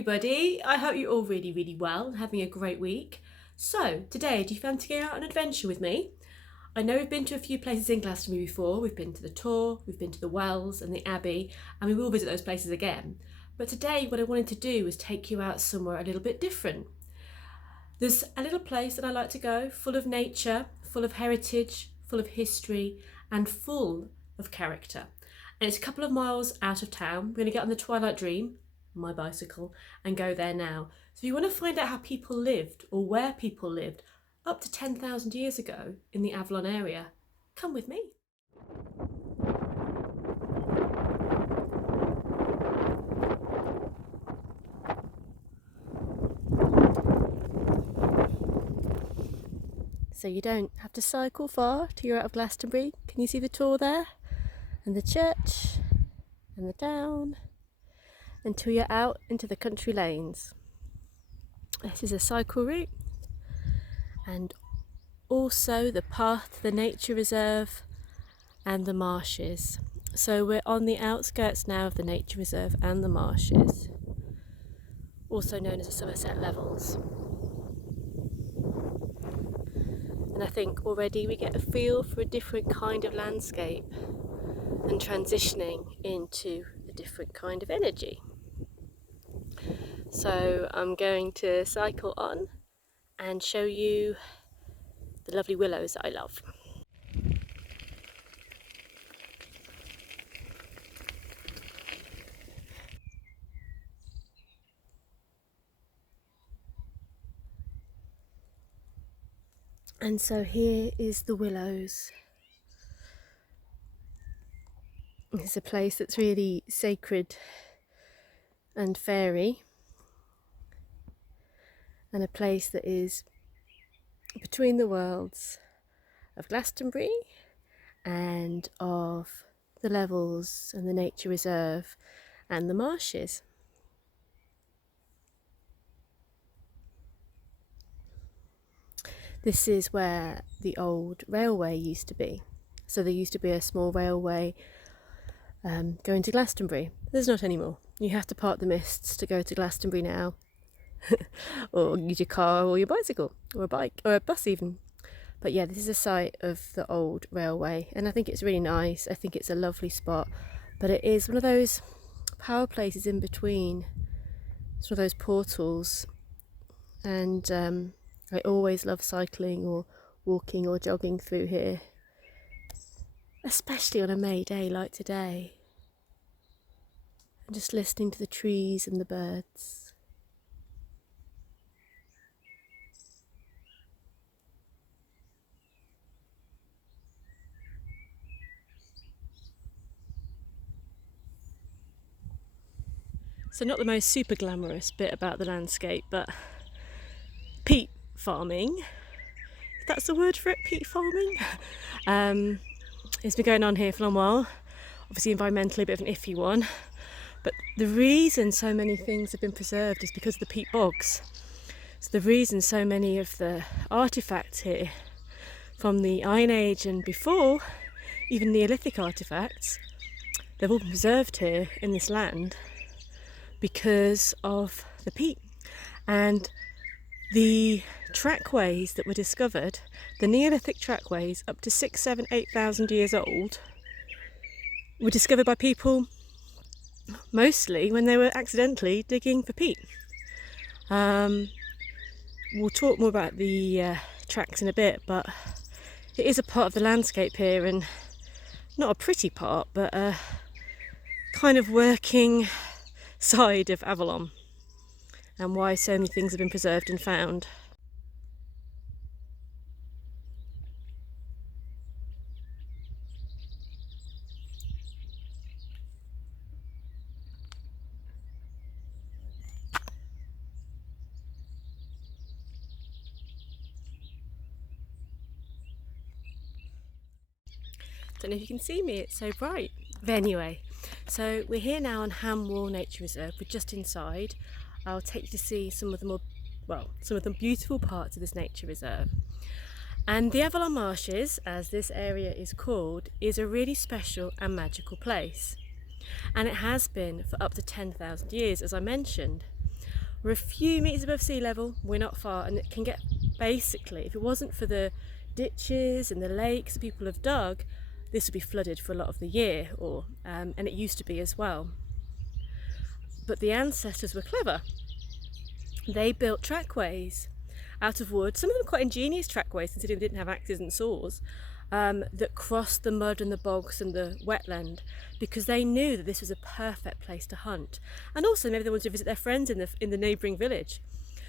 everybody, I hope you're all really well and having a great week. So today, do you fancy going out on an adventure with me? I know we've been to a few places in Glastonbury before. We've been to the Tor, we've been to the Wells and the Abbey, and we will visit those places again. But today what I wanted to do was take you out somewhere a little bit different. There's a little place that I like to go, full of nature, full of heritage, full of history and full of character. And it's a couple of miles out of town. We're going to get on the Twilight Dream, my bicycle, and go there now. So if you want to find out how people lived or where people lived up to 10,000 years ago in the Avalon area, come with me. So you don't have to cycle far till you're out of Glastonbury. Can you see the Tor there? And the church and the town, until you're out into the country lanes. This is a cycle route and also the path to the nature reserve and the marshes. So we're on the outskirts now of the nature reserve and the marshes, also known as the Somerset Levels. And I think already we get a feel for a different kind of landscape and transitioning into a different kind of energy. So I'm going to cycle on and show you the lovely willows that I love. And so here is the willows. It's a place that's really sacred and fairy, and a place that is between the worlds of Glastonbury and of the Levels and the nature reserve and the marshes. This is where the old railway used to be. So there used to be a small railway going to Glastonbury. There's not anymore. You have to park the mists to go to Glastonbury now. Or use your car or your bicycle or a bike or a bus even. But yeah, this is a site of the old railway and I think it's really nice. I think it's a lovely spot, but it is one of those power places in between. It's one of those portals, and I always love cycling or walking or jogging through here, especially on a May day like today, and just listening to the trees and the birds. So not the most super glamorous bit about the landscape, but peat farming, if that's the word for it, peat farming. It's been going on here for a long while. Obviously environmentally a bit of an iffy one, but the reason so many things have been preserved is because of the peat bogs. So the reason so many of the artefacts here from the Iron Age and before, even Neolithic artefacts, they've all been preserved here in this land because of the peat. And the trackways that were discovered, the Neolithic trackways up to 6,000, 7,000, 8,000 years old, were discovered by people mostly when they were accidentally digging for peat. We'll talk more about the tracks in a bit, but it is a part of the landscape here, and not a pretty part, but a kind of working side of Avalon, and why so many things have been preserved and found. Don't know if you can see me, it's so bright. But anyway, so we're here now on Ham Wall Nature Reserve. We're just inside. I'll take you to see some of the beautiful parts of this nature reserve. And the Avalon Marshes, as this area is called, is a really special and magical place. And it has been for up to 10,000 years, as I mentioned. We're a few metres above sea level, we're not far, and it can get, basically, if it wasn't for the ditches and the lakes that people have dug, this would be flooded for a lot of the year, and it used to be as well. But the ancestors were clever. They built trackways out of wood, some of them quite ingenious trackways considering they didn't have axes and saws, that crossed the mud and the bogs and the wetland, because they knew that this was a perfect place to hunt, and also maybe they wanted to visit their friends in the neighbouring village.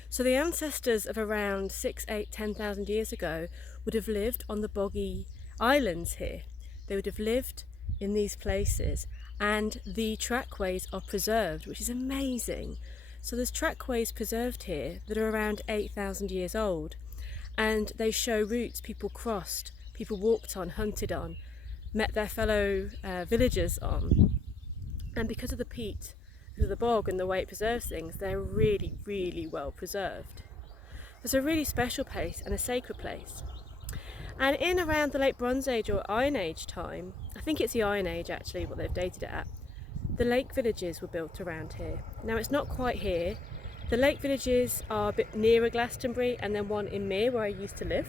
So the ancestors of around 6, 8, 10,000 years ago would have lived on the boggy islands here. They would have lived in these places, and the trackways are preserved, which is amazing. So there's trackways preserved here that are around 8,000 years old, and they show routes people crossed, people walked on, hunted on, met their fellow villagers on. And because of the peat, because of the bog and the way it preserves things, they're really, really well preserved. It's a really special place and a sacred place. And in around the late Bronze Age or Iron Age time, I think it's the Iron Age actually, what they've dated it at, the lake villages were built around here. Now it's not quite here. The lake villages are a bit nearer Glastonbury, and then one in Mere where I used to live.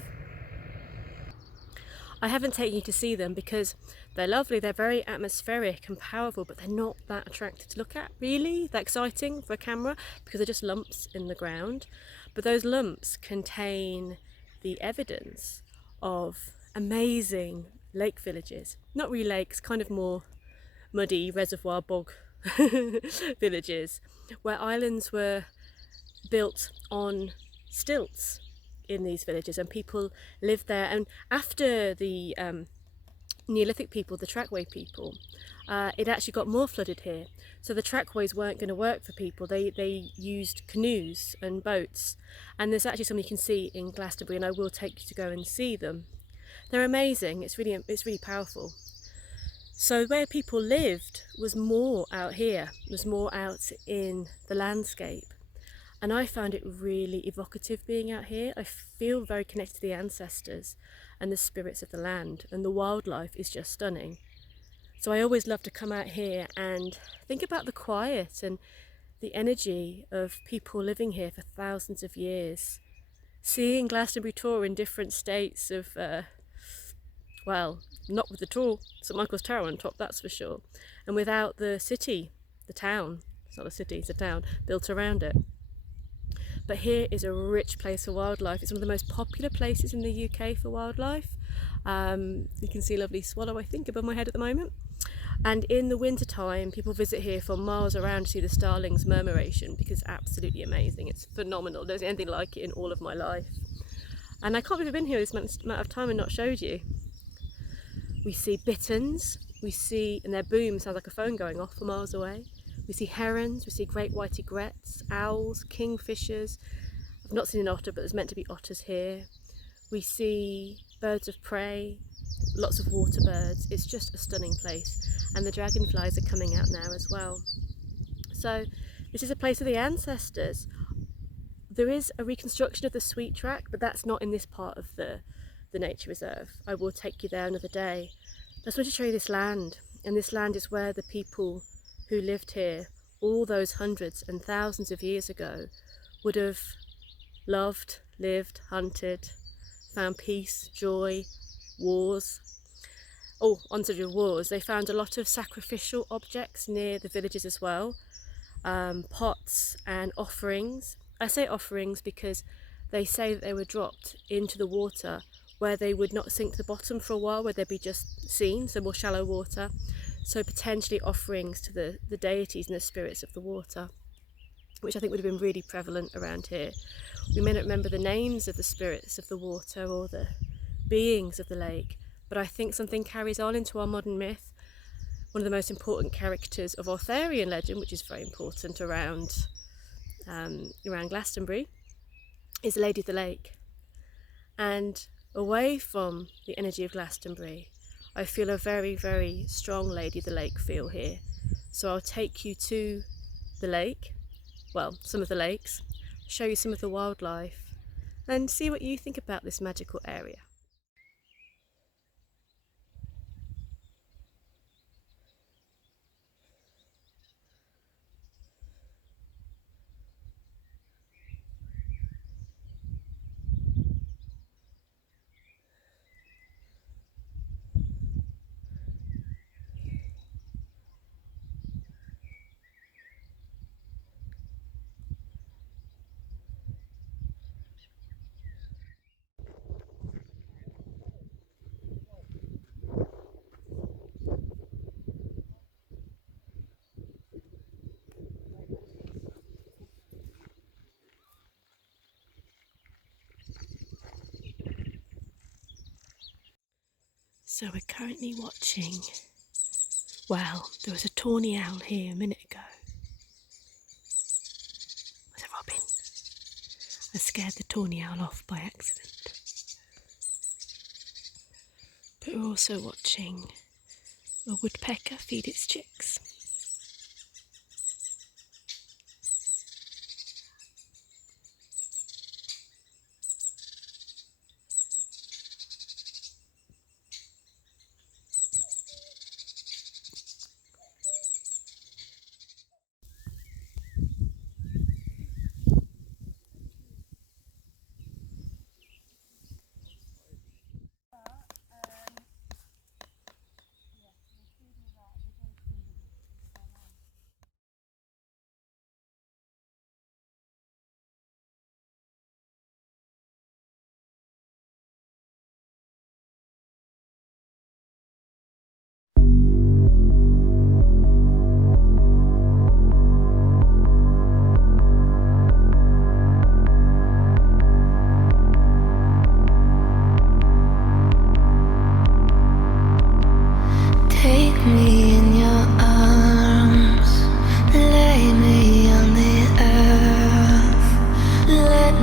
I haven't taken you to see them because they're lovely, they're very atmospheric and powerful, but they're not that attractive to look at really, that exciting for a camera, because they're just lumps in the ground. But those lumps contain the evidence of amazing lake villages. Not really lakes, kind of more muddy reservoir bog villages, where islands were built on stilts in these villages, and people lived there. And after the Neolithic people, the trackway people, it actually got more flooded here, so the trackways weren't going to work for people. They used canoes and boats, and there's actually some you can see in Glastonbury, and I will take you to go and see them. They're amazing. It's really powerful. So where people lived was more out here, was more out in the landscape. And I found it really evocative being out here. I feel very connected to the ancestors and the spirits of the land, and the wildlife is just stunning. So I always love to come out here and think about the quiet and the energy of people living here for thousands of years. Seeing Glastonbury Tor in different states of well, not with the tall St Michael's Tower on top, that's for sure, and without the city, the town, it's not a city, it's a town, built around it. But here is a rich place for wildlife. It's one of the most popular places in the UK for wildlife. You can see a lovely swallow, I think, above my head at the moment. And in the winter time, people visit here for miles around to see the starlings' murmuration, because it's absolutely amazing. It's phenomenal. There's anything like it in all of my life. And I can't believe I've been here this amount of time and not showed you. We see bitterns, and their boom sounds like a phone going off for miles away. We see herons, we see great white egrets, owls, kingfishers. I've not seen an otter, but there's meant to be otters here. We see birds of prey, lots of water birds. It's just a stunning place. And the dragonflies are coming out now as well. So this is a place of the ancestors. There is a reconstruction of the Sweet Track, but that's not in this part of the nature reserve. I will take you there another day. I just want to show you this land, and this land is where the people who lived here all those hundreds and thousands of years ago would have loved, lived, hunted, found peace, joy, wars. Oh, on to the wars, they found a lot of sacrificial objects near the villages as well, pots and offerings. I say offerings because they say that they were dropped into the water where they would not sink to the bottom for a while, where they'd be just seen, so more shallow water. So potentially offerings to the deities and the spirits of the water, which I think would have been really prevalent around here. We may not remember the names of the spirits of the water or the beings of the lake, but I think something carries on into our modern myth. One of the most important characters of Arthurian legend, which is very important around Glastonbury, is the Lady of the Lake. And away from the energy of Glastonbury, I feel a very, very strong Lady of the Lake feel here. So I'll take you to the lake, well, some of the lakes, show you some of the wildlife, and see what you think about this magical area. So we're currently watching, well, there was a tawny owl here a minute ago. Was it Robin? I scared the tawny owl off by accident. But we're also watching a woodpecker feed its chicks. Let